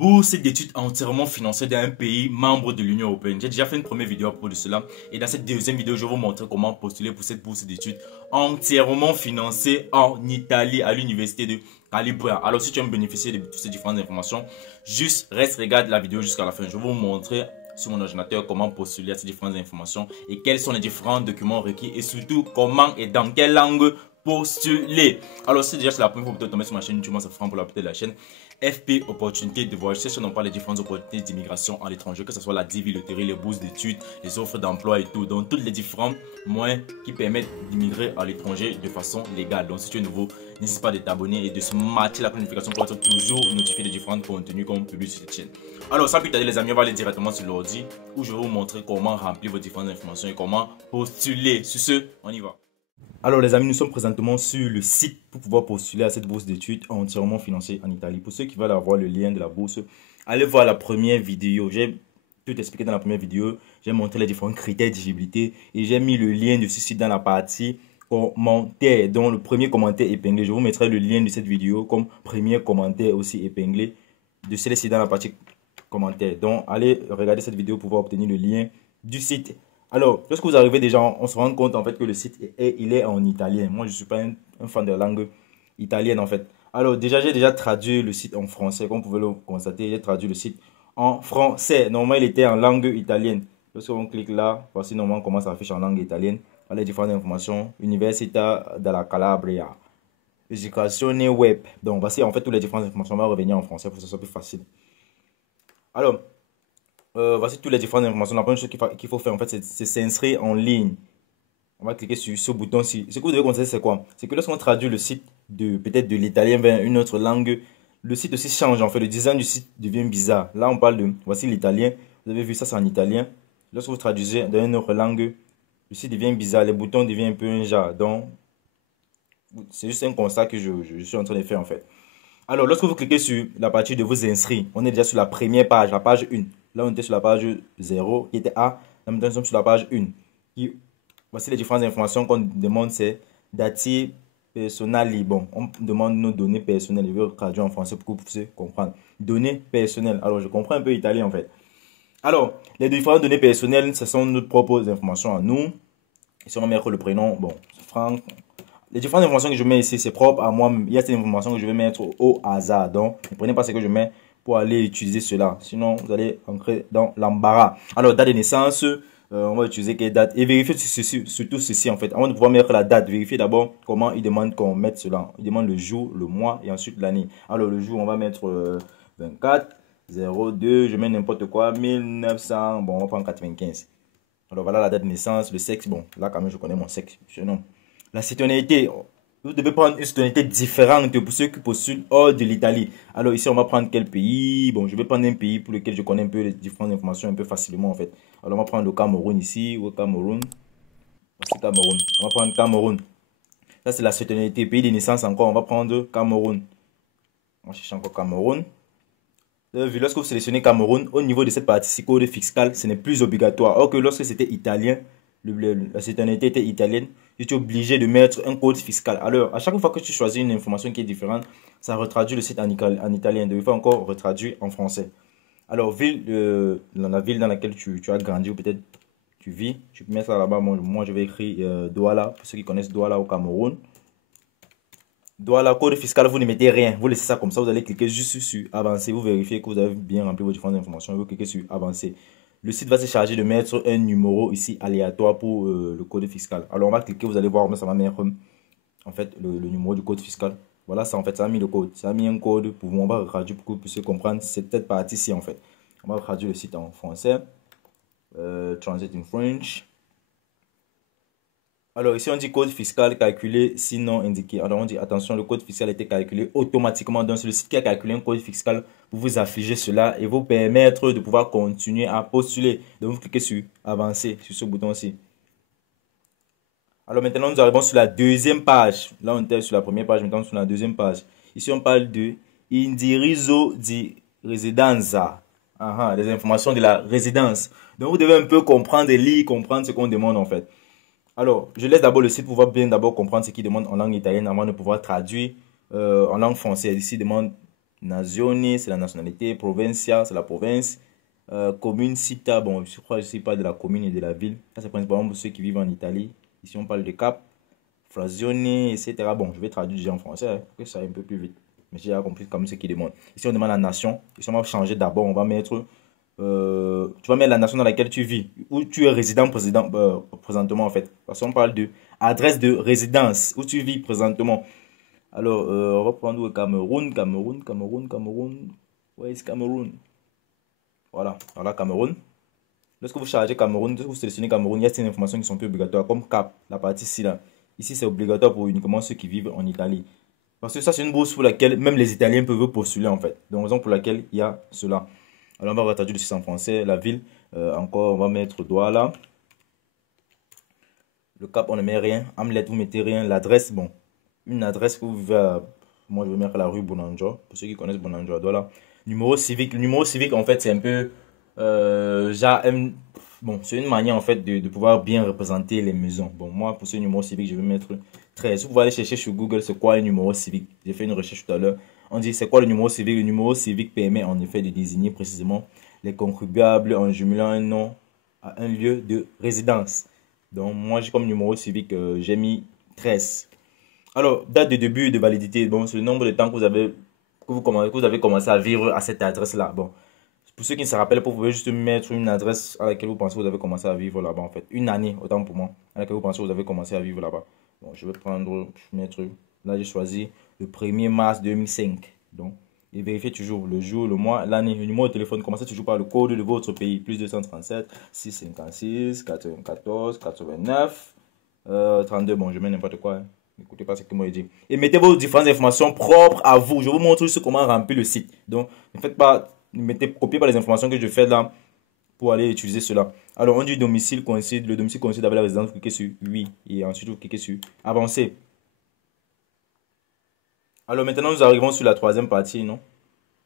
Bourse d'études entièrement financée d'un pays membre de l'Union européenne. J'ai déjà fait une première vidéo à propos de cela. Et dans cette deuxième vidéo, je vais vous montrer comment postuler pour cette bourse d'études entièrement financée en Italie à l'université de Calabria. Alors si tu aimes bénéficier de toutes ces différentes informations, juste reste, regarde la vidéo jusqu'à la fin. Je vais vous montrer sur mon ordinateur comment postuler à ces différentes informations et quels sont les différents documents requis et surtout comment et dans quelle langue postuler. Alors si déjà c'est la première fois que vous tombez sur ma chaîne YouTube, moi ça fait pour la petite de la chaîne FP Opportunité de voyager. Si on parle des différentes opportunités d'immigration à l'étranger, que ce soit la DIVI, loterie, les bourses d'études, les offres d'emploi et tout, donc tous les différents moyens qui permettent d'immigrer à l'étranger de façon légale. Donc si tu es nouveau, n'hésite pas de t'abonner et de se matcher la planification pour être toujours notifié des différents contenus qu'on publie sur cette chaîne. Alors sans plus tarder les amis, on va aller directement sur l'ordi où je vais vous montrer comment remplir vos différentes informations et comment postuler. Sur ce, on y va. Alors les amis, nous sommes présentement sur le site pour pouvoir postuler à cette bourse d'études entièrement financée en Italie. Pour ceux qui veulent avoir le lien de la bourse, allez voir la première vidéo. J'ai tout expliqué dans la première vidéo. J'ai montré les différents critères d'éligibilité et j'ai mis le lien de ce site dans la partie commentaires, dont le premier commentaire épinglé. Je vous mettrai le lien de cette vidéo comme premier commentaire aussi épinglé de celle-ci dans la partie commentaires. Donc allez regarder cette vidéo pour pouvoir obtenir le lien du site. Alors, lorsque vous arrivez déjà, on se rend compte en fait que le site il est en italien. Moi, je ne suis pas un fan de la langue italienne en fait. Alors, déjà, j'ai déjà traduit le site en français. Comme vous pouvez le constater, j'ai traduit le site en français. Normalement, il était en langue italienne. Lorsqu'on clique là, voici normalement comment ça affiche en langue italienne. Les différentes informations. Università della Calabria. Educazione web. Donc, voici en fait toutes les différentes informations. On va revenir en français pour que ce soit plus facile. Alors, voici toutes les différentes informations. La première chose qu'il faut faire en fait, c'est s'inscrire en ligne. On va cliquer sur ce bouton-ci. Ce que vous devez constater, c'est quoi? C'est que lorsqu'on traduit le site peut-être de l'italien vers une autre langue, le site aussi change. En fait, le design du site devient bizarre. Là, on parle de, voici l'italien. Vous avez vu ça, c'est en italien. Lorsque vous traduisez dans une autre langue, le site devient bizarre. Les boutons deviennent un peu un genre. Donc, c'est juste un constat que je suis en train de faire en fait. Alors, lorsque vous cliquez sur la partie de vous inscrire, on est déjà sur la première page, la page 1. Là, on était sur la page 0, qui était A. Là, maintenant, nous sommes sur la page 1. Voici les différentes informations qu'on demande, c'est dati personali. Bon, on demande nos données personnelles. Je vais traduire en français pour que vous puissiez comprendre. Données personnelles. Alors, je comprends un peu italien, en fait. Alors, les différentes données personnelles, ce sont nos propres informations à nous. Ici, on va mettre le prénom, bon, Franck. Les différentes informations que je mets ici, c'est propre à moi. Il y a ces informations que je vais mettre au hasard. Donc, ne prenez pas ce que je mets pour aller utiliser cela. Sinon, vous allez entrer dans l'embarras. Alors, date de naissance, on va utiliser quelle date. Et vérifier surtout ceci en fait. Avant de pouvoir mettre la date, vérifiez d'abord comment il demande qu'on mette cela. Il demande le jour, le mois et ensuite l'année. Alors, le jour, on va mettre 24, 02, je mets n'importe quoi, 1900, bon, on va prendre 95. Alors, voilà la date de naissance, le sexe. Bon, là, quand même, je connais mon sexe. Non. La citoyenneté, vous devez prendre une citoyenneté différente pour ceux qui postulent hors de l'Italie. Alors ici, on va prendre quel pays? Bon, je vais prendre un pays pour lequel je connais un peu les différentes informations un peu facilement en fait. Alors on va prendre le Cameroun ici, ou Cameroun. Voici Cameroun. On va prendre Cameroun. Ça c'est la citoyenneté, pays de naissance encore. On va prendre Cameroun. On va chercher encore Cameroun. Lorsque vous sélectionnez Cameroun, au niveau de cette partie code fiscal, ce n'est plus obligatoire. Or que lorsque c'était italien, la citoyenneté était italienne, tu es obligé de mettre un code fiscal. Alors, à chaque fois que tu choisis une information qui est différente, ça retraduit le site en italien. Donc, il faut encore retraduire en français. Alors, dans la ville dans laquelle tu as grandi ou peut-être tu vis, tu peux mettre ça là-bas. Moi, je vais écrire Douala, pour ceux qui connaissent Douala au Cameroun. Douala, code fiscal, vous ne mettez rien. Vous laissez ça comme ça, vous allez cliquer juste sur avancer. Vous vérifiez que vous avez bien rempli vos différentes informations. Vous cliquez sur avancer. Le site va se charger de mettre un numéro ici aléatoire pour le code fiscal. Alors on va cliquer, vous allez voir, ça va mettre en fait le numéro du code fiscal. Voilà, ça en fait, ça a mis le code. Ça a mis un code pour vous, on va traduire pour que vous puissiez comprendre cette partie-ci en fait. On va traduire le site en français. Translate in French. Alors ici on dit code fiscal calculé sinon indiqué. Alors on dit attention, le code fiscal a été calculé automatiquement. Donc c'est le site qui a calculé un code fiscal pour vous afficher cela et vous permettre de pouvoir continuer à postuler. Donc vous cliquez sur avancer sur ce bouton-ci. Alors maintenant nous arrivons sur la deuxième page. Là on était sur la première page, maintenant sur la deuxième page. Ici on parle de indirizzo di residenza. Les informations de la résidence. Donc vous devez un peu comprendre et lire, comprendre ce qu'on demande en fait. Alors, je laisse d'abord le site pour bien d'abord comprendre ce qu'il demande en langue italienne avant de pouvoir traduire en langue française. Ici, il demande Nazione, c'est la nationalité. Provincia, c'est la province. Commune, città, bon, je crois que je ne sais pas de la commune et de la ville. Ça, c'est principalement pour ceux qui vivent en Italie. Ici, on parle de Cap, Frazione, etc. Bon, je vais traduire déjà en français hein, pour que ça aille un peu plus vite. Mais j'ai déjà compris comme ce qui demande. Ici, on demande la nation. Ici, on va changer d'abord. On va mettre. Tu vas mettre la nation dans laquelle tu vis. Où tu es résident présentement, en fait. Parce qu'on parle de adresse de résidence. Où tu vis présentement. Alors, on va prendre le Cameroun. Cameroun, Cameroun, Cameroun. Where is Cameroun? Voilà, voilà Cameroun. Lorsque vous chargez Cameroun, lorsque vous sélectionnez Cameroun, il y a certaines informations qui sont plus obligatoires, comme CAP, la partie ici là. Ici, c'est obligatoire pour uniquement ceux qui vivent en Italie. Parce que ça, c'est une bourse pour laquelle même les Italiens peuvent postuler en fait. Donc, raison pour laquelle il y a cela. Alors, on va traduire le site en français. La ville, encore, on va mettre Douala. Le Cap, on ne met rien. Hamlet, vous mettez rien. L'adresse, bon, une adresse que vous vivez à... Moi, je vais mettre la rue Bonanjo. Pour ceux qui connaissent Bonanjo, Douala. Numéro civique. Le numéro civique, en fait, c'est un peu... bon, c'est une manière en fait de pouvoir bien représenter les maisons. Bon, moi, pour ce numéro civique, je vais mettre 13. Vous pouvez aller chercher sur Google c'est quoi un numéro civique. J'ai fait une recherche tout à l'heure. On dit c'est quoi le numéro civique. Le numéro civique permet en effet de désigner précisément les contribuables en jumelant un nom à un lieu de résidence. Donc, moi, j'ai comme numéro civique, j'ai mis 13. Alors, date de début de validité. Bon, c'est le nombre de temps que vous avez commencé à vivre à cette adresse-là. Bon. Pour ceux qui ne se rappellent pas, vous pouvez juste mettre une adresse à laquelle vous pensez que vous avez commencé à vivre là-bas, en fait. Une année, autant pour moi, à laquelle vous pensez que vous avez commencé à vivre là-bas. Bon, je vais prendre, mettre, là j'ai choisi le 1er mars 2005. Donc, et vérifiez toujours le jour, le mois, l'année, le numéro de téléphone. Commencez toujours par le code de votre pays. Plus 237, 656, 94, 89, 32. Bon, je mets n'importe quoi. Hein. N'écoutez pas ce que moi je dis. Et mettez vos différentes informations propres à vous. Je vous montre juste comment remplir le site. Donc, ne faites pas... Copiez pas les informations que je fais là pour aller utiliser cela. Alors, on dit domicile coïncide. Le domicile coïncide avec la résidence. Vous cliquez sur oui. Et ensuite, vous cliquez sur avancer. Alors, maintenant, nous arrivons sur la troisième partie, non?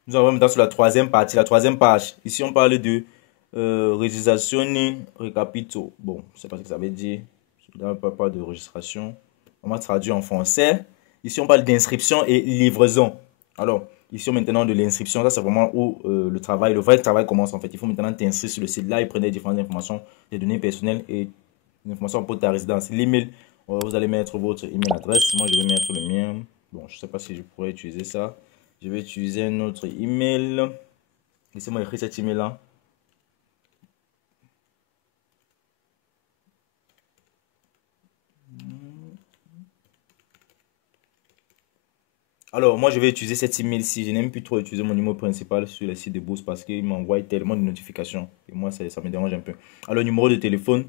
Nous arrivons maintenant sur la troisième partie, la troisième page. Ici, on parle de registrazione recapito. Bon, je ne sais pas ce que ça veut dire. Je ne parle pas de registration. On va traduire en français. Ici, on parle d'inscription et livraison. Alors, ici, maintenant de l'inscription, ça c'est vraiment où le vrai travail commence en fait. Il faut maintenant t'inscrire sur le site. Là, il prend des différentes informations, des données personnelles et des informations pour ta résidence. L'email, vous allez mettre votre email adresse. Moi, je vais mettre le mien. Bon, je ne sais pas si je pourrais utiliser ça. Je vais utiliser un autre email. Laissez-moi écrire cet email là. Alors, moi, je vais utiliser cet email-ci. Je n'aime plus trop utiliser mon numéro principal sur les sites de bourse parce qu'il m'envoie tellement de notifications. Et moi, ça me dérange un peu. Alors, numéro de téléphone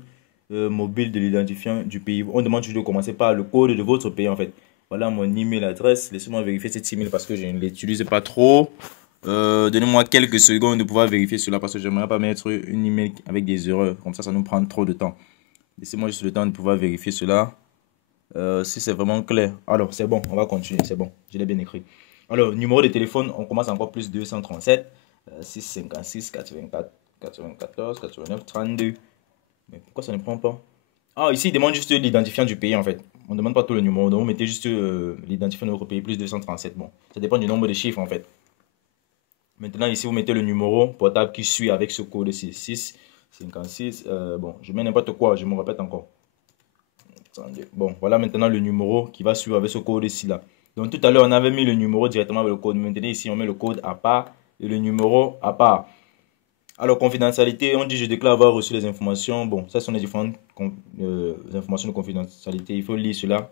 mobile de l'identifiant du pays. On demande toujours de commencer par le code de votre pays, en fait. Voilà mon email adresse. Laissez-moi vérifier cet email parce que je ne l'utilise pas trop. Donnez-moi quelques secondes de pouvoir vérifier cela parce que je n'aimerais pas mettre une email avec des erreurs. Comme ça nous prend trop de temps. Laissez-moi juste le temps de pouvoir vérifier cela. Si c'est vraiment clair. Alors, c'est bon, on va continuer. C'est bon, je l'ai bien écrit. Alors, numéro de téléphone, on commence encore plus 237, 656, 84, 94, 89, 32. Mais pourquoi ça ne prend pas? Ah, ici, il demande juste l'identifiant du pays en fait. On ne demande pas tout le numéro, donc vous mettez juste l'identifiant de votre pays plus 237. Bon, ça dépend du nombre de chiffres en fait. Maintenant, ici, vous mettez le numéro portable qui suit avec ce code 6, 56. Bon, je mets n'importe quoi, je me répète encore. Bon, voilà maintenant le numéro qui va suivre avec ce code ici là. Donc tout à l'heure, on avait mis le numéro directement avec le code. Maintenant ici, on met le code à part et le numéro à part. Alors, confidentialité, on dit je déclare avoir reçu les informations. Bon, ça sont les différentes informations de confidentialité. Il faut lire cela.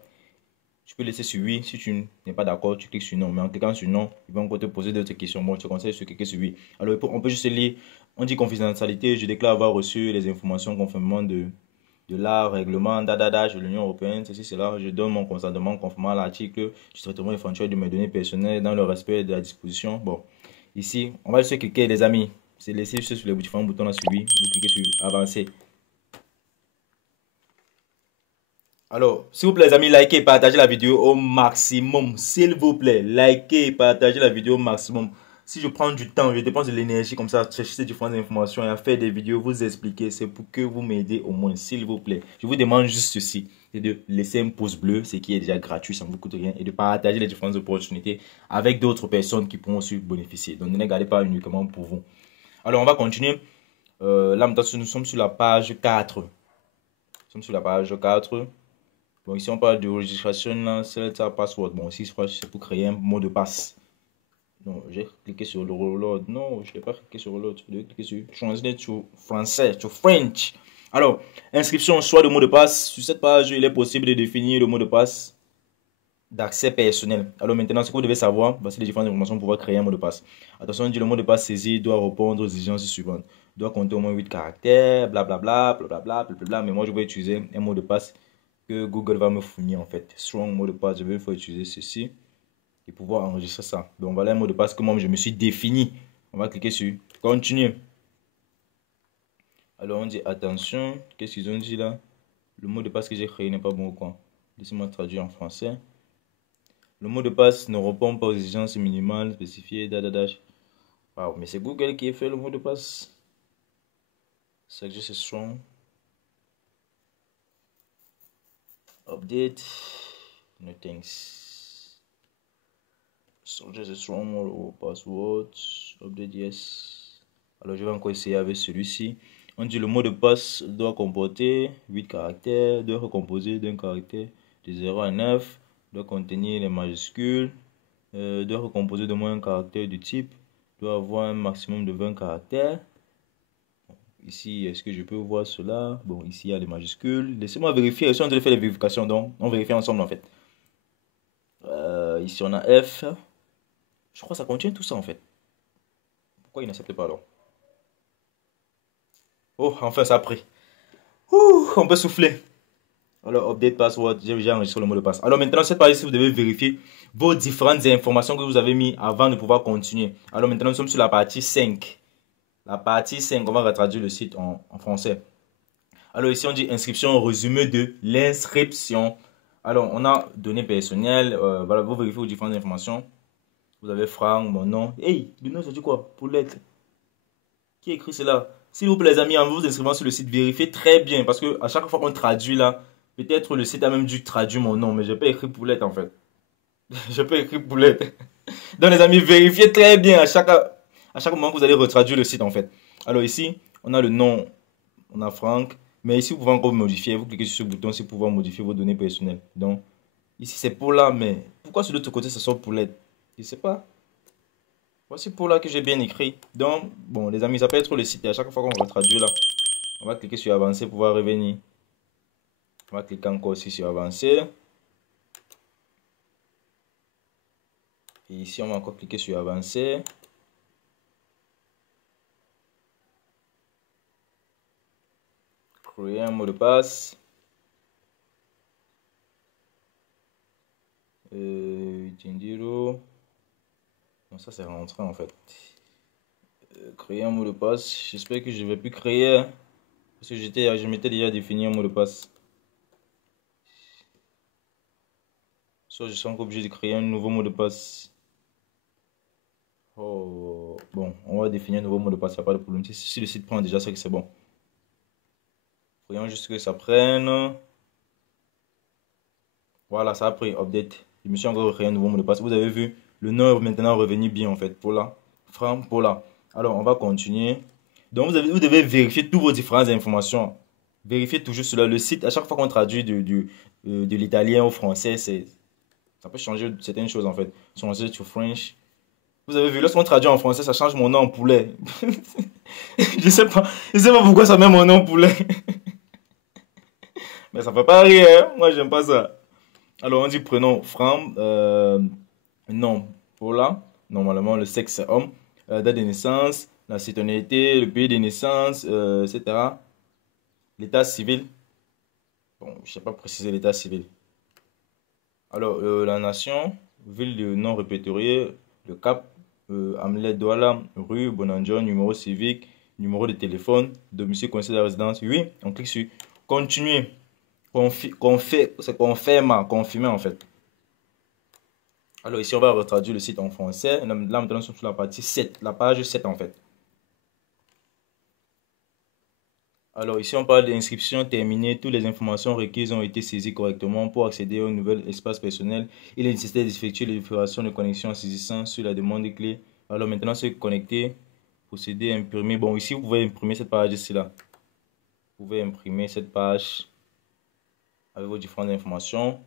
Tu peux laisser sur oui. Si tu n'es pas d'accord, tu cliques sur non. Mais en cliquant sur non, il va encore te poser d'autres questions. Bon, je te conseille de cliquer sur oui. Alors, on peut juste lire. On dit confidentialité, je déclare avoir reçu les informations conformément de la règlement de l'Union européenne, ceci, cela, je donne mon consentement conformément à l'article du traitement éventuel de mes données personnelles dans le respect de la disposition. Bon, ici, on va juste cliquer, les amis. C'est laisser juste sur les différents boutons là, sur lui. Vous cliquez sur avancer. Alors, s'il vous plaît, les amis, likez et partagez la vidéo au maximum. S'il vous plaît, likez et partagez la vidéo au maximum. Si je prends du temps, je dépense de l'énergie comme ça à chercher ces différentes informations et à faire des vidéos, vous expliquer, c'est pour que vous m'aidez au moins, s'il vous plaît. Je vous demande juste ceci, c'est de laisser un pouce bleu, ce qui est déjà gratuit, ça ne vous coûte rien, et de partager les différentes opportunités avec d'autres personnes qui pourront aussi bénéficier. Donc ne gardez pas uniquement pour vous. Alors on va continuer. Là maintenant nous sommes sur la page 4. Nous sommes sur la page 4. Bon, ici on parle de registration, là, select a password. Bon, ici je crois que c'est pour créer un mot de passe. Non, j'ai cliqué sur le reload. Non, je n'ai pas cliqué sur reload. Je vais cliquer sur translate to français, to French. Alors, inscription, choix de mot de passe. Sur cette page, il est possible de définir le mot de passe d'accès personnel. Alors maintenant, ce que vous devez savoir, voici les différentes informations pour pouvoir créer un mot de passe. Attention, on dit le mot de passe saisi doit répondre aux exigences suivantes. Doit compter au moins 8 caractères, blablabla, blablabla, blablabla. Mais moi, je vais utiliser un mot de passe que Google va me fournir en fait. Strong mot de passe, je vais utiliser ceci et pouvoir enregistrer ça. Donc voilà un mot de passe que moi je me suis défini. On va cliquer sur continuer. Alors on dit attention, qu'est-ce qu'ils ont dit là? Le mot de passe que j'ai créé n'est pas bon ou quoi? Laissez-moi traduire en français. Le mot de passe ne répond pas aux exigences minimales spécifiées. Wow, mais c'est Google qui a fait le mot de passe. Suggest strong. Update. No thanks. Suggest strong or password. Update yes. Alors je vais encore essayer avec celui-ci. On dit le mot de passe doit comporter 8 caractères, doit recomposer d'un caractère de 0 à 9, doit contenir les majuscules, doit recomposer de moins un caractère du type, doit avoir un maximum de 20 caractères. Ici, est-ce que je peux voir cela? Bon, ici, il y a les majuscules. Laissez-moi vérifier. Ici, on doit faire les vérifications. Donc, on vérifie ensemble, en fait. Ici, on a F. Je crois que ça contient tout ça, en fait. Pourquoi il n'accepte pas, alors? Oh, enfin, ça a pris. Ouh, on peut souffler. Alors, update password. J'ai déjà enregistré le mot de passe. Alors, maintenant, cette page-ci, vous devez vérifier vos différentes informations que vous avez mis avant de pouvoir continuer. Alors, maintenant, nous sommes sur la partie 5. La partie 5, on va traduire le site en français. Alors ici, on dit inscription, résumé de l'inscription. Alors, on a données personnelles. Voilà, vous vérifiez vos différentes informations. Vous avez Franck, mon nom. Hey, le nom, c'est du quoi? Poulette. Qui a écrit cela? S'il vous plaît, les amis, en vous inscrivant sur le site, vérifiez très bien. Parce que à chaque fois qu'on traduit là, peut-être le site a même dû traduire mon nom. Mais je n'ai pas écrit Poulette en fait. Je n'ai pas écrit Poulette. Donc les amis, vérifiez très bien à chaque moment que vous allez retraduire le site en fait. Alors ici, on a le nom, on a Franck. Mais ici, vous pouvez encore modifier. Vous cliquez sur ce bouton pour pouvoir modifier vos données personnelles. Donc, ici, c'est pour là, mais pourquoi sur l'autre côté, ça sort pour l'aide? Je ne sais pas. Voici pour là que j'ai bien écrit. Donc, bon, les amis, ça peut être le site. Et à chaque fois qu'on retraduit là, on va cliquer sur avancer pour pouvoir revenir. On va cliquer encore aussi sur avancer. Et ici, on va encore cliquer sur avancer. Créer un mot de passe. Tindiro. Bon, ça c'est rentré en fait. Créer un mot de passe. J'espère que je vais plus créer. Hein, parce que je m'étais déjà défini un mot de passe. Soit je suis encore obligé de créer un nouveau mot de passe. Oh, bon, on va définir un nouveau mot de passe, il n'y a pas de problème. Si le site prend déjà, c'est que c'est bon. Voyons juste que ça prenne. Voilà, ça a pris, update. Je me suis encore créé un nouveau mot de passe. Vous avez vu, le nom est maintenant revenu bien en fait. Paula, Franck, Paula. Alors, on va continuer. Donc, vous devez vérifier toutes vos différentes informations. Vérifiez toujours cela. Le site, à chaque fois qu'on traduit de l'italien au français, ça peut changer certaines choses en fait. Changer to French. Vous avez vu, lorsqu'on traduit en français, ça change mon nom en poulet. Je sais pas pourquoi ça met mon nom en poulet. Mais ça fait pas rire, hein? Moi j'aime pas ça. Alors on dit prénom Franck, nom Paula, normalement le sexe c'est homme, date de naissance, la citoyenneté, le pays de naissance, etc. L'état civil, bon je sais pas préciser l'état civil. Alors la nation, ville de non répertorié, le Cap, Hamlet Douala, rue Bonanjon, numéro civique, numéro de téléphone, domicile, conseil de la résidence. Oui, on clique sur continuer. C'est confirmer en fait. Alors ici, on va retraduire le site en français. Là, maintenant, nous sommes sur la partie 7, la page 7 en fait. Alors ici, on parle d'inscription terminée. Toutes les informations requises ont été saisies correctement pour accéder au nouvel espace personnel. Il est nécessaire d'effectuer les opérations de connexion en saisissant sur la demande des clés. Alors maintenant, se connecter, procéder, imprimer. Bon, ici, vous pouvez imprimer cette page ici là. Vous pouvez imprimer cette page avec vos différentes informations.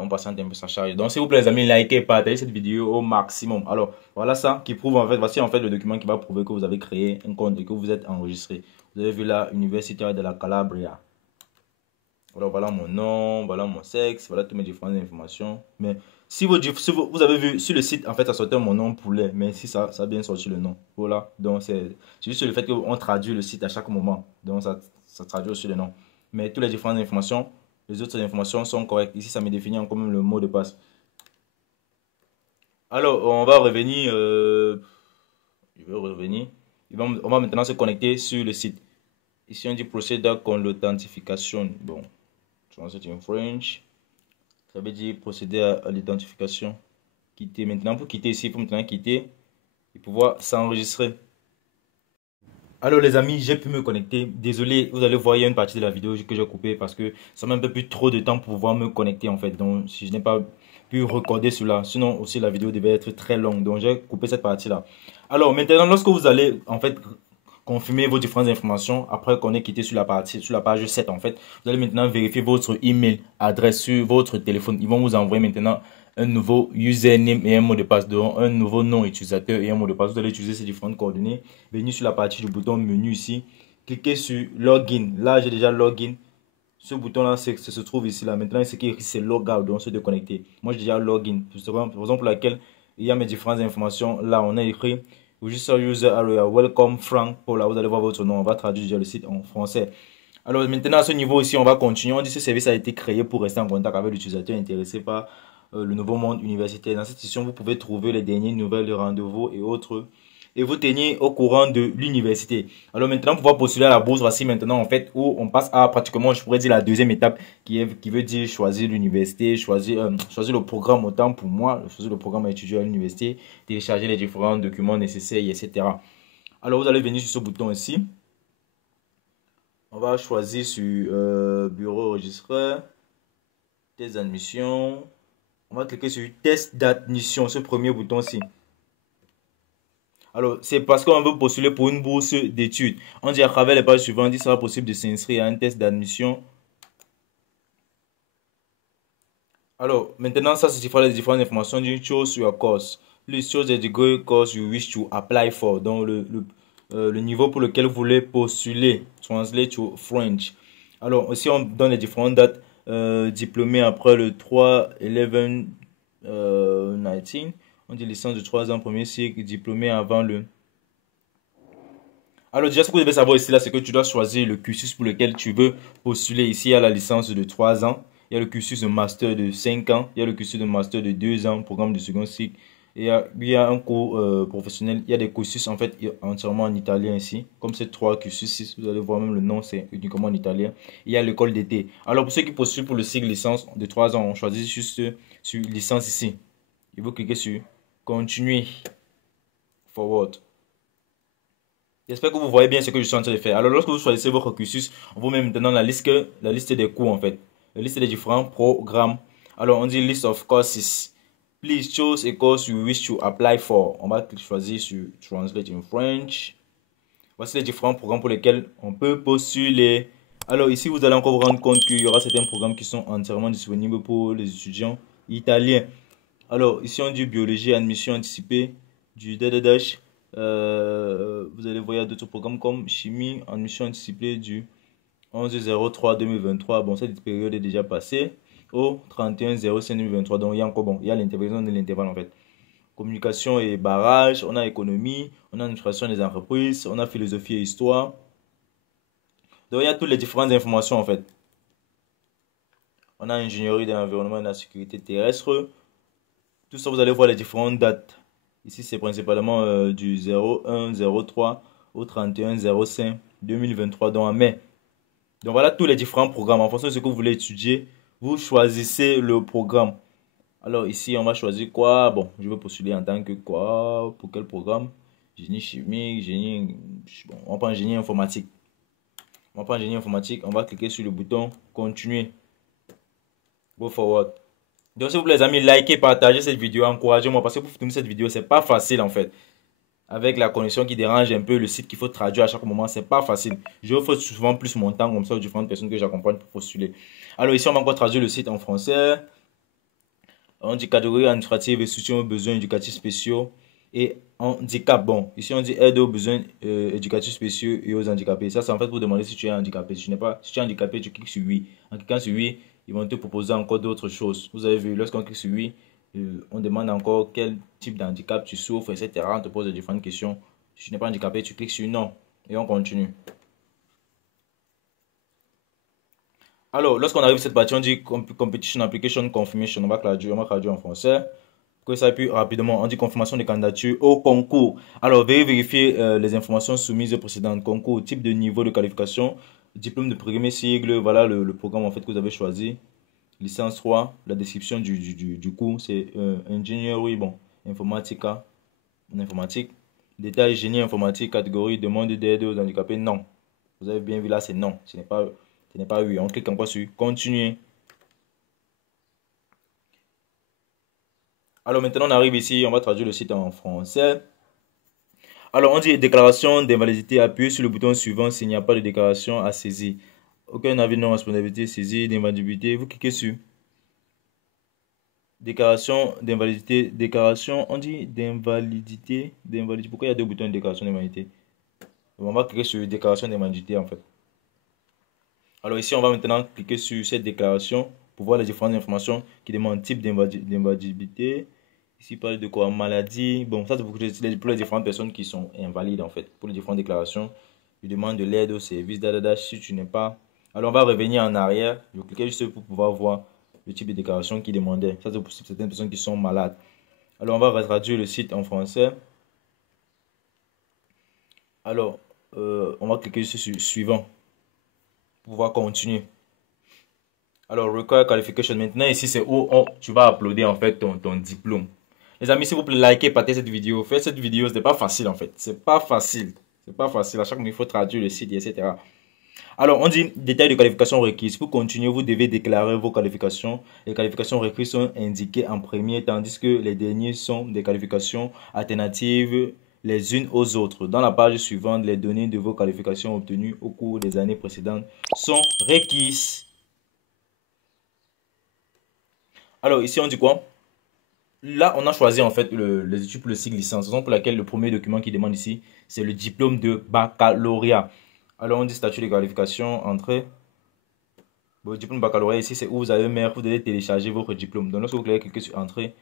On patiente un peu sa charge. Donc, s'il vous plaît, les amis, likez et partagez cette vidéo au maximum. Alors, voilà ça qui prouve en fait, voici en fait le document qui va prouver que vous avez créé un compte et que vous êtes enregistré. Vous avez vu là, Université de la Calabria. Alors, voilà mon nom, voilà mon sexe, voilà toutes mes différentes informations. Mais si vous avez vu sur le site, en fait, ça sortait mon nom poulet, mais si ça a bien sorti le nom. Voilà, donc c'est juste le fait qu'on traduit le site à chaque moment. Donc, ça traduit aussi le nom. Mais toutes les différentes informations. Les autres informations sont correctes. Ici, ça me définit encore même le mot de passe. Alors, on va revenir. Je vais revenir. On va maintenant se connecter sur le site. Ici, on dit procéder con l'authentification. Bon, translate in French. Ça veut dire procéder à l'identification. Quitter. Maintenant, pour quitter ici, il faut maintenant quitter et pouvoir s'enregistrer. Alors les amis, j'ai pu me connecter. Désolé, vous allez voir, il y a une partie de la vidéo que j'ai coupée parce que ça m'a un peu plus trop de temps pour pouvoir me connecter en fait. Donc si je n'ai pas pu recorder cela, sinon aussi la vidéo devait être très longue. Donc j'ai coupé cette partie-là. Alors maintenant, lorsque vous allez en fait confirmer vos différentes informations, après qu'on ait quitté sur la page 7 en fait, vous allez maintenant vérifier votre email, adresse sur votre téléphone. Ils vont vous envoyer maintenant un nouveau username et un mot de passe, donc un nouveau nom utilisateur et un mot de passe. Vous allez utiliser ces différentes coordonnées. Venez sur la partie du bouton menu ici. Cliquez sur login. Là, j'ai déjà login. Ce bouton-là, se trouve ici. Là. Maintenant, ce qui est écrit, c'est logout, donc se déconnecter. Moi, j'ai déjà login. C'est la raison pour laquelle il y a mes différentes informations. Là, on a écrit Register User Area. Welcome Frank. Pour là, vous allez voir votre nom. On va traduire déjà le site en français. Alors, maintenant, à ce niveau ici, on va continuer. On dit que ce service a été créé pour rester en contact avec l'utilisateur intéressé par le nouveau monde universitaire. Dans cette session, vous pouvez trouver les dernières nouvelles de rendez-vous et autres et vous tenir au courant de l'université. Alors maintenant, pour pouvoir postuler à la bourse, voici maintenant en fait où on passe à pratiquement, je pourrais dire la deuxième étape qui veut dire choisir l'université, choisir le programme. Autant pour moi, choisir le programme à étudier à l'université, télécharger les différents documents nécessaires, etc. Alors vous allez venir sur ce bouton ici. On va choisir sur bureau registreur, test d'admission. On va cliquer sur test d'admission, ce premier bouton-ci. Alors, c'est parce qu'on veut postuler pour une bourse d'études. On dit à travers les pages suivantes, il sera possible de s'inscrire à un test d'admission. Alors, maintenant, ça signifie les différentes informations. You choose your course. Please choose the degree course you wish to apply for. Donc, le niveau pour lequel vous voulez postuler. Translate to French. Alors, aussi, on donne les différentes dates. Diplômé après le 3/11/19. On dit licence de 3 ans, premier cycle, diplômé avant le... Alors déjà, ce que vous devez savoir ici, là, c'est que tu dois choisir le cursus pour lequel tu veux postuler. Ici, il y a la licence de 3 ans, il y a le cursus de master de 5 ans, il y a le cursus de master de 2 ans, programme de second cycle. Et il y a un cours professionnel, il y a des cursus en fait entièrement en italien ici. Comme ces 3 cursus, vous allez voir même le nom, c'est uniquement en italien. Il y a l'école d'été. Alors pour ceux qui postulent pour le cycle licence de 3 ans, on choisit juste sur licence ici. Et vous cliquez sur continuer, forward. J'espère que vous voyez bien ce que je suis en train de faire. Alors, lorsque vous choisissez votre cursus, on vous met maintenant la liste des cours en fait. La liste des différents programmes. Alors, on dit list of courses. Please choose a course you wish to apply for. On va choisir sur Translate in French. Voici les différents programmes pour lesquels on peut postuler. Alors, ici, vous allez encore vous rendre compte qu'il y aura certains programmes qui sont entièrement disponibles pour les étudiants italiens. Alors, ici, on dit biologie, admission anticipée, du DDDH. Vous allez voir d'autres programmes comme chimie, admission anticipée du 11/03/2023. Bon, cette période est déjà passée au 31/05/2023. Donc, il y a encore, bon, il y a l'intervention de l'intervalle en fait. Communication et barrage, on a économie, on a administration des entreprises, on a philosophie et histoire. Donc, il y a toutes les différentes informations en fait. On a ingénierie de l'environnement et de la sécurité terrestre. Tout ça, vous allez voir les différentes dates. Ici, c'est principalement du 01/03 au 31/05/2023, donc en mai. Donc voilà tous les différents programmes. En fonction de ce que vous voulez étudier, vous choisissez le programme. Alors ici, on va choisir quoi? Bon, je vais postuler en tant que quoi? Pour quel programme? Génie chimique, génie... Bon, on va prendre génie informatique. On va prendre génie informatique, on va cliquer sur le bouton continuer. Go forward. Donc s'il vous plaît les amis, likez, partagez cette vidéo, encouragez-moi parce que pour finir cette vidéo, c'est pas facile en fait. Avec la connexion qui dérange un peu, le site qu'il faut traduire à chaque moment, c'est pas facile. Je fais souvent plus mon temps comme ça aux différentes personnes que j'accompagne pour postuler. Alors ici, on va encore traduire le site en français. On dit catégorie administrative et soutien aux besoins éducatifs spéciaux et handicap. Bon, ici on dit aide aux besoins éducatifs spéciaux et aux handicapés. Ça, c'est en fait pour demander si tu es handicapé. Si tu es handicapé, tu cliques sur oui. En cliquant sur oui, ils vont te proposer encore d'autres choses. Vous avez vu, lorsqu'on clique sur oui, on demande encore quel type d'handicap tu souffres, etc. On te pose différentes questions. Si tu n'es pas handicapé, tu cliques sur non et on continue. Alors, lorsqu'on arrive à cette partie, on dit Competition Application Confirmation. On va traduire en français. Pour que ça aille plus rapidement, on dit confirmation de candidature au concours. Alors, veuillez vérifier les informations soumises au précédent concours, type de niveau de qualification, diplôme de premier cycle, voilà le programme en fait que vous avez choisi. Licence 3, la description du cours, c'est ingénieur, oui, bon, informatica, en informatique. Détail génie informatique, catégorie demande d'aide aux handicapés, non. Vous avez bien vu là, c'est non, ce n'est pas oui. On clique encore sur continuer. Alors maintenant on arrive ici, on va traduire le site en français. Alors on dit déclaration d'invalidité, appuyez sur le bouton suivant s'il n'y a pas de déclaration à saisir. Aucun avis de non-responsabilité saisi d'invalidité, vous cliquez sur déclaration d'invalidité, déclaration, on dit d'invalidité, pourquoi il y a deux boutons de déclaration d'invalidité? On va cliquer sur déclaration d'invalidité en fait. Alors ici on va maintenant cliquer sur cette déclaration pour voir les différentes informations qui demandent type d'invalidité. Ici, il parle de quoi? Maladie. Bon, ça, c'est pour les différentes personnes qui sont invalides, en fait. Pour les différentes déclarations, je demande de l'aide au service, si tu n'es pas. Alors, on va revenir en arrière. Je clique juste pour pouvoir voir le type de déclaration qu'il demandait. Ça, c'est pour certaines personnes qui sont malades. Alors, on va traduire le site en français. Alors, on va cliquer sur suivant pour pouvoir continuer. Alors, require qualification. Maintenant, ici, c'est où tu vas uploader, en fait, ton diplôme. Les amis, s'il vous plaît, likez, partagez cette vidéo. Faites cette vidéo, ce n'est pas facile en fait. C'est pas facile. C'est pas facile. À chaque fois, il faut traduire le site, etc. Alors, on dit détail de qualifications requises. Pour continuer, vous devez déclarer vos qualifications. Les qualifications requises sont indiquées en premier, tandis que les derniers sont des qualifications alternatives les unes aux autres. Dans la page suivante, les données de vos qualifications obtenues au cours des années précédentes sont requises. Alors, ici, on dit quoi? Là, on a choisi en fait les études pour le cycle licence, raison pour laquelle le premier document qui demande ici, c'est le diplôme de baccalauréat. Alors, on dit statut de qualification, entrée. Bon, le diplôme de baccalauréat ici, c'est où vous avez vous devez télécharger votre diplôme. Donc, lorsque vous cliquez sur entrée,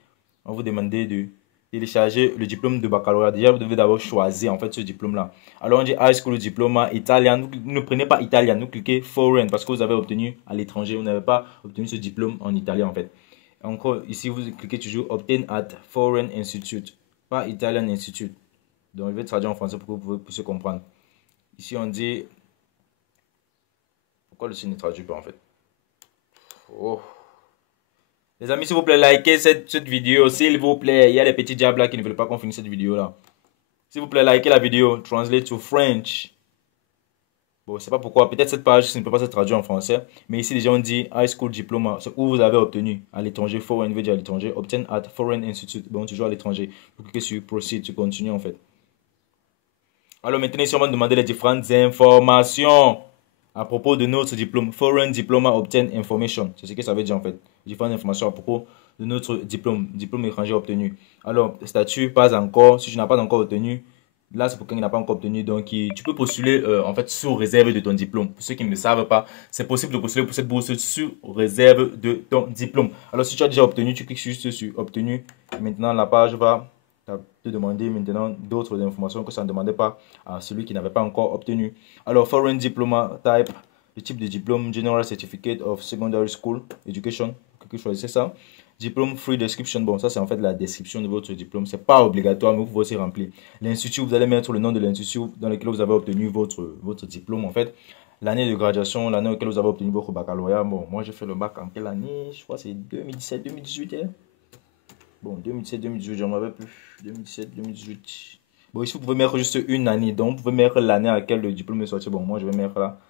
on vous demande de télécharger le diplôme de baccalauréat. Déjà, vous devez d'abord choisir en fait ce diplôme-là. Alors, on dit High School Diploma Italien. Vous ne prenez pas Italien, vous cliquez Foreign parce que vous avez obtenu à l'étranger. Vous n'avez pas obtenu ce diplôme en italien en fait. Encore ici, vous cliquez toujours Obtain at Foreign Institute, pas Italian Institute. Donc, je vais traduire en français pour que vous puissiez comprendre. Ici, on dit. Pourquoi le site ne traduit pas en fait? Oh. Les amis, s'il vous plaît, likez cette vidéo, s'il vous plaît. Il y a les petits diables là qui ne veulent pas qu'on finisse cette vidéo là. S'il vous plaît, likez la vidéo. Translate to French. Bon, c'est pas pourquoi. Peut-être cette page ne peut pas se traduire en français. Mais ici, déjà, on dit High School Diploma. C'est où vous avez obtenu à l'étranger. Foreign veut dire à l'étranger. Obtain at Foreign Institute. Bon, toujours à l'étranger. Vous cliquez sur Proceed, tu continues en fait. Alors maintenant, ici, on va demander les différentes informations à propos de notre diplôme. Foreign Diploma Obtain Information. C'est ce que ça veut dire en fait. Différentes informations à propos de notre diplôme. Diplôme étranger obtenu. Alors, statut, pas encore. Si tu n'as pas encore obtenu, là, c'est pour quelqu'un qui n'a pas encore obtenu. Donc, tu peux postuler en fait sous réserve de ton diplôme. Pour ceux qui ne le savent pas, c'est possible de postuler pour cette bourse sous réserve de ton diplôme. Alors, si tu as déjà obtenu, tu cliques juste sur obtenu. Maintenant, la page va te demander maintenant d'autres informations que ça ne demandait pas à celui qui n'avait pas encore obtenu. Alors, Foreign Diploma Type, le type de diplôme, General Certificate of Secondary School Education. Cliquez, choisissez ça. Diplôme Free Description, bon ça c'est en fait la description de votre diplôme, c'est pas obligatoire mais vous pouvez aussi remplir. L'institut, vous allez mettre le nom de l'institut dans lequel vous avez obtenu votre diplôme en fait. L'année de graduation, l'année auquel vous avez obtenu votre baccalauréat, bon moi j'ai fait le bac en quelle année? Je crois que c'est 2017-2018. Bon, 2017, 2018, je ne me rappelle plus. 2017, 2018. Bon, ici, vous pouvez mettre juste une année. Donc, vous pouvez mettre l'année à laquelle le diplôme est sorti. Bon, moi, je vais mettre là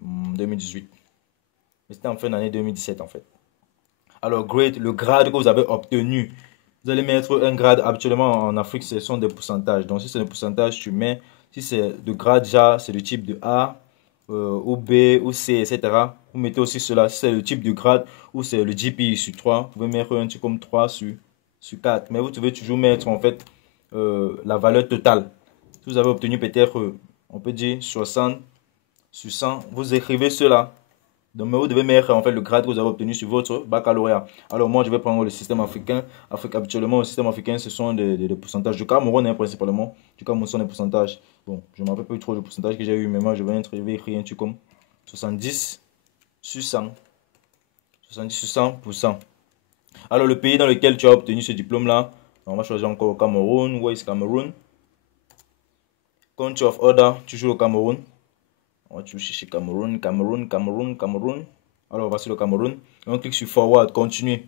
2018. Mais c'était en fin d'année 2017, en fait. Alors, grade, le grade que vous avez obtenu. Vous allez mettre un grade. Habituellement, en Afrique, ce sont des pourcentages. Donc, si c'est des pourcentages, tu mets. Si c'est de grade, déjà, c'est le type de A, ou B, ou C, etc. Vous mettez aussi cela. Si c'est le type de grade, ou c'est le GPI sur 3. Vous pouvez mettre un truc comme 3 sur 4. Mais vous devez toujours mettre, en fait, la valeur totale. Si vous avez obtenu peut-être, on peut dire 60 sur 100, vous écrivez cela. Donc, vous devez mettre en fait le grade que vous avez obtenu sur votre baccalauréat. Alors, moi, je vais prendre le système africain. Habituellement, le système africain, ce sont des pourcentages. Du Cameroun, hein, principalement. Du Cameroun, ce sont des pourcentages. Bon, je ne me rappelle plus trop du pourcentage que j'ai eu, mais moi, je vais écrire un truc comme 70 sur 100. 70 sur 100%. Alors, le pays dans lequel tu as obtenu ce diplôme-là, on va choisir encore le Cameroun. Where is Cameroun? Country of order, toujours au Cameroun. On va toujours chercher Cameroun. Alors, on va sur le Cameroun. On clique sur Forward, continuer.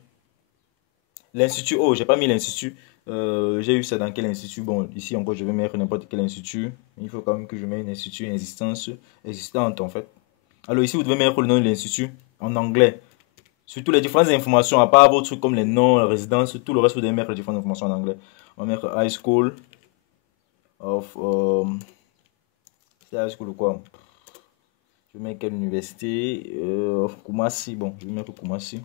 L'institut, oh, j'ai pas mis l'institut. J'ai eu ça dans quel institut? Bon, ici encore, je vais mettre n'importe quel institut. Il faut quand même que je mette un institut existante, en fait. Alors, ici, vous devez mettre le nom de l'institut en anglais. Surtout les différentes informations, à part vos trucs comme les noms, la résidence, tout le reste, vous devez mettre les différentes informations en anglais. On va mettre High School of... c'est High School ou quoi? Je vais mettre quelle université? Koumassi. Bon, je vais mettre Koumassi.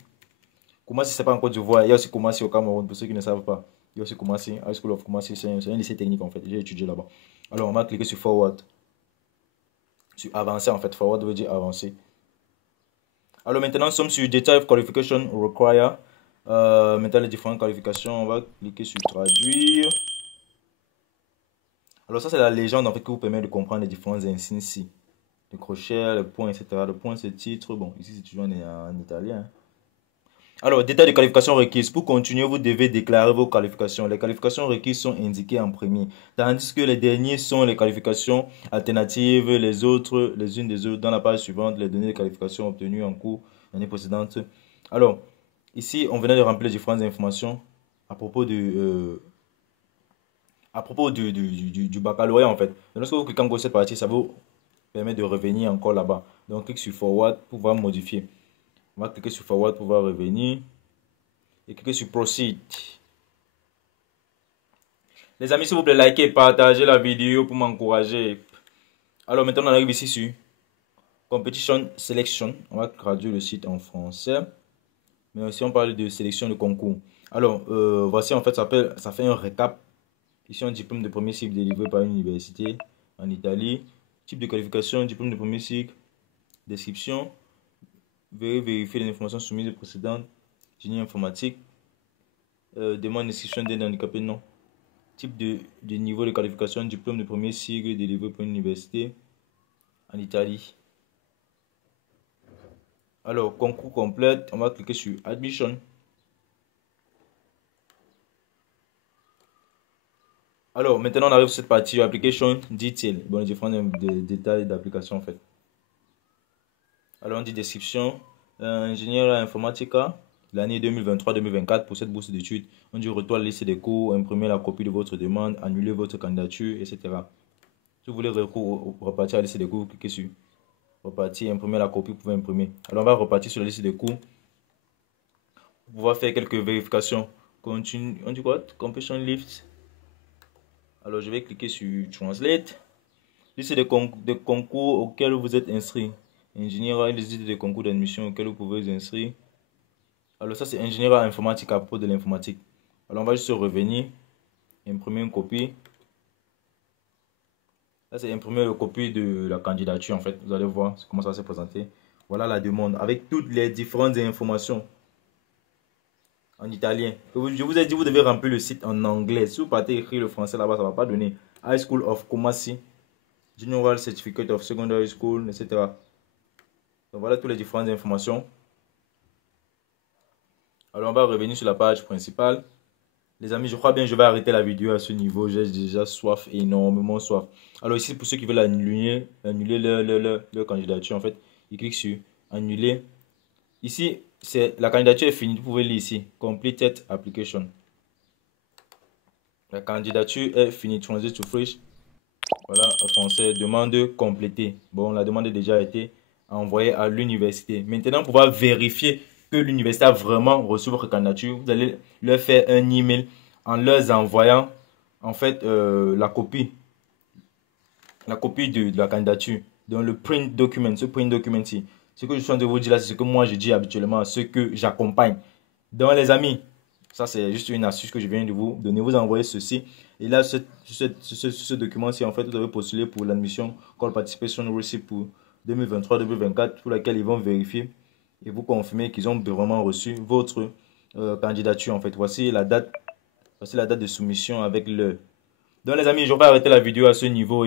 Koumassi, c'est pas en Côte d'Ivoire. Il y a aussi Koumassi au Cameroun, pour ceux qui ne savent pas. Il y a aussi Koumassi, High School of Koumassi. C'est un lycée technique en fait. J'ai étudié là-bas. Alors, on va cliquer sur Forward. Sur Avancer en fait. Forward veut dire avancer. Alors, maintenant, nous sommes sur Data Qualification Require. Maintenant, les différentes qualifications. On va cliquer sur Traduire. Alors, ça, c'est la légende en fait qui vous permet de comprendre les différents insignes ici. Le crochet, les points, etc. Le point, c'est titre. Bon, ici, c'est toujours en italien. Alors, détail de qualifications requises. Pour continuer, vous devez déclarer vos qualifications. Les qualifications requises sont indiquées en premier. Tandis que les derniers sont les qualifications alternatives, les autres, les unes des autres. Dans la page suivante, les données de qualification obtenues en cours l'année précédente. Alors, ici, on venait de remplir les différentes informations à propos du baccalauréat, en fait. Donc, lorsque vous cliquez encore cette partie, ça vous permet de revenir encore là-bas. Donc, clique sur Forward pour pouvoir modifier. On va cliquer sur Forward pour pouvoir revenir. Et cliquer sur Proceed. Les amis, s'il vous plaît, likez et partagez la vidéo pour m'encourager. Alors maintenant, on arrive ici sur Competition Selection. On va traduire le site en français. Mais aussi, on parle de sélection de concours. Alors, voici en fait, ça fait un récap. Ici, un diplôme de premier cycle délivré par une université en Italie. Type de qualification, diplôme de premier cycle. Description. Vérifier les informations soumises précédentes. Génie informatique. Demande d'inscription d'aide handicapée, non. Type de niveau de qualification, diplôme de premier cycle délivré par une université en Italie. Alors, concours complète, on va cliquer sur Admission. Alors, maintenant on arrive sur cette partie Application Detail. Bon, les différents détails d'application en fait. Alors, on dit description. Ingénieur informatica, l'année 2023-2024 pour cette bourse d'études. On dit retour à la liste des cours, imprimer la copie de votre demande, annuler votre candidature, etc. Si vous voulez repartir à la liste des cours, cliquez sur repartir, imprimer la copie, vous pouvez imprimer. Alors, on va repartir sur la liste des cours. Pour pouvoir faire quelques vérifications. Continue, on dit quoi? Completion List. Alors, je vais cliquer sur Translate. Liste des concours auxquels vous êtes inscrit. Ingénieur, liste des concours d'admission auxquels vous pouvez vous inscrire. Alors, ça, c'est ingénieur informatique à propos de l'informatique. Alors, on va juste revenir. Imprimer une copie. Là, c'est imprimer une copie de la candidature, en fait. Vous allez voir comment ça va se présenter. Voilà la demande avec toutes les différentes informations en italien. Je vous ai dit, vous devez remplir le site en anglais. Si vous partez écrire le français là-bas, ça ne va pas donner. High School of Koumassi, General Certificate of Secondary School, etc. Donc voilà toutes les différentes informations. Alors on va revenir sur la page principale. Les amis, je crois bien que je vais arrêter la vidéo à ce niveau. J'ai déjà soif, énormément soif. Alors ici, pour ceux qui veulent annuler leur candidature, en fait, ils cliquent sur annuler. Ici, la candidature est finie. Vous pouvez lire ici, completed application. La candidature est finie. Transit to fresh. Voilà, français, demande complétée. Bon, la demande a déjà été envoyée à l'université. Maintenant, pour pouvoir vérifier que l'université a vraiment reçu votre candidature, vous allez leur faire un email en leur envoyant en fait la copie de la candidature. Donc le print document, ce print document-ci. Ce que je suis en train de vous dire là, c'est ce que moi je dis habituellement à ceux que j'accompagne. Donc les amis, ça c'est juste une astuce que je viens de vous donner. Vous envoyez ceci. Et là, ce document-ci, en fait, vous avez postulé pour l'admission Call Participation Receipt pour 2023-2024, pour laquelle ils vont vérifier et vous confirmer qu'ils ont vraiment reçu votre candidature. En fait, voici la date de soumission avec le. Donc les amis, je vais arrêter la vidéo à ce niveau.